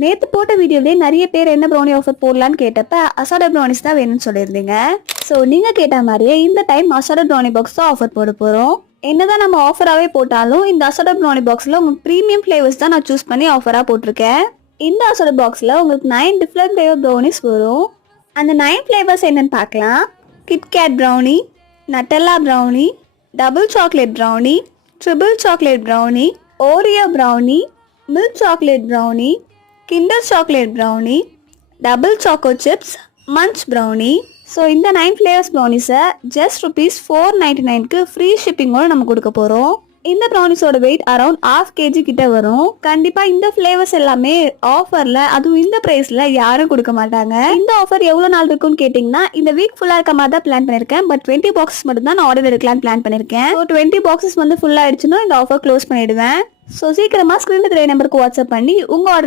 நேத்து போட்ட வீடியோலயே நிறைய பேர் என்ன ப்ரௌனி ஆஃபர் போடலான்னு கேட்டப்ப அசாடா ப்ரௌனிஸ் தான் வேணும்னு சொல்லியிருந்தீங்க. ஸோ நீங்க கேட்ட மாதிரியே இந்த டைம் அசாடா ப்ரௌனி பாக்ஸ் தான் ஆஃபர் போட போறோம். என்னதான் நம்ம ஆஃபராகவே போட்டாலும் இந்த அசாடா ப்ரௌனி பாக்ஸ்ல உங்களுக்கு ப்ரீமியம் ஃபிளேவர்ஸ் தான் நான் சூஸ் பண்ணி ஆஃபரா போட்டிருக்கேன். இந்த அசாடா பாக்ஸ்ல உங்களுக்கு 9 டிஃப்ரெண்ட் ஃபிளேவர் ப்ரௌனிஸ் வரும். அந்த 9 ஃபிளேவர்ஸ் என்னன்னு பார்க்கலாம். KitKat brownie, Nutella brownie, double chocolate brownie, triple chocolate brownie, Oreo brownie, milk chocolate brownie, Kinder chocolate brownie, double choco chips, munch brownie. So இந்த 9 ஃப்ளேவர்ஸ் ப்ரௌனிஸை ஜஸ்ட் ₹499க்கு ஃப்ரீ ஷிப்பிங்கோடு நம்ம கொடுக்க போகிறோம். இந்த ப்ரௌனிஸோட வெயிட் அரௌண்ட் 1/2 kg கிட்ட வரும். கண்டிப்பாக இந்த ஃப்ளேவர்ஸ் எல்லாமே ஆஃபரில், அதுவும் இந்த ப்ரைஸில் யாரும் கொடுக்க மாட்டாங்க. இந்த ஆஃபர் எவ்வளோ நாள் இருக்குன்னு கேட்டிங்கன்னா இந்த வீக் ஃபுல்லாக இருக்க மாதிரி தான் பிளான் பண்ணியிருக்கேன். பட் 20 பாக்ஸஸ் மட்டும் தான் நான் ஆர்டர் எடுக்கலான்னு பிளான் பண்ணியிருக்கேன். ஸோ 20 பாக்ஸஸ் வந்து ஃபுல்லாக ஆயிடுச்சுன்னா இந்த ஆஃபர் க்ளோஸ் பண்ணிடுவேன். ஸோ சீக்கிரமாக ஸ்க்ரீனில் தெரிய நம்பருக்கு வாட்ஸ்அப் பண்ணி உங்கள் ஆர்டர்